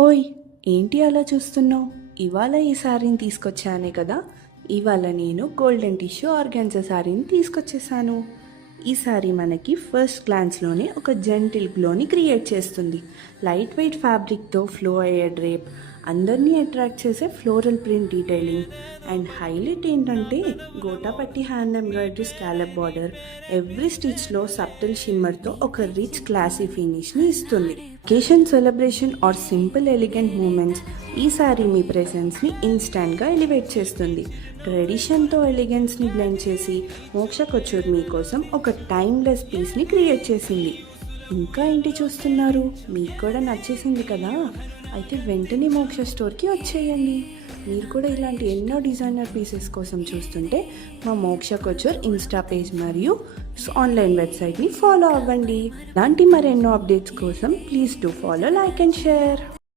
ఓయ్, ఏంటి అలా చూస్తున్నావు? ఇవాళ ఈ శారీని తీసుకొచ్చానే కదా. ఇవాళ నేను గోల్డెన్ టిష్యూ ఆర్గాన్జా శారీని తీసుకొచ్చేసాను. ఈ శారీ మనకి ఫస్ట్ గ్లాన్స్లోనే ఒక జెంటిల్ గ్లోని క్రియేట్ చేస్తుంది. లైట్ వెయిట్ ఫ్యాబ్రిక్తో ఫ్లో అయ్యే డ్రేప్, అందరినీ అట్రాక్ట్ చేసే floral print detailing, and highlight ఏంటంటే gota patti hand embroidery scallop border every స్టిచ్లో సబ్టల్ షిమ్మర్తో ఒక రిచ్ క్లాసీ ఫినిష్ని ఇస్తుంది. Occasion, celebration or simple elegant moments ఈ శారీ మీ ప్రెజెన్స్ని ఇన్స్టాంట్గా ఎలివేట్ చేస్తుంది. ట్రెడిషన్తో ఎలిగెన్స్ని బ్లెండ్ చేసి మోక్ష కొచ్చూర్ మీకోసం ఒక టైమ్లెస్ పీస్ని క్రియేట్ చేసింది. ఇంకా ఏంటి చూస్తున్నారు? మీకు కూడా నచ్చేసింది కదా. అయితే వెంటనే మోక్ష స్టోర్కి వచ్చేయండి. మీరు కూడా ఇలాంటి ఎన్నో డిజైనర్ పీసెస్ కోసం చూస్తుంటే మా మోక్ష కొచ్చూర్ ఇన్స్టా పేజ్ మరియు ఆన్లైన్ వెబ్సైట్ని ఫాలో అవ్వండి. ఇలాంటి మరెన్నో అప్డేట్స్ కోసం please do follow, like and share.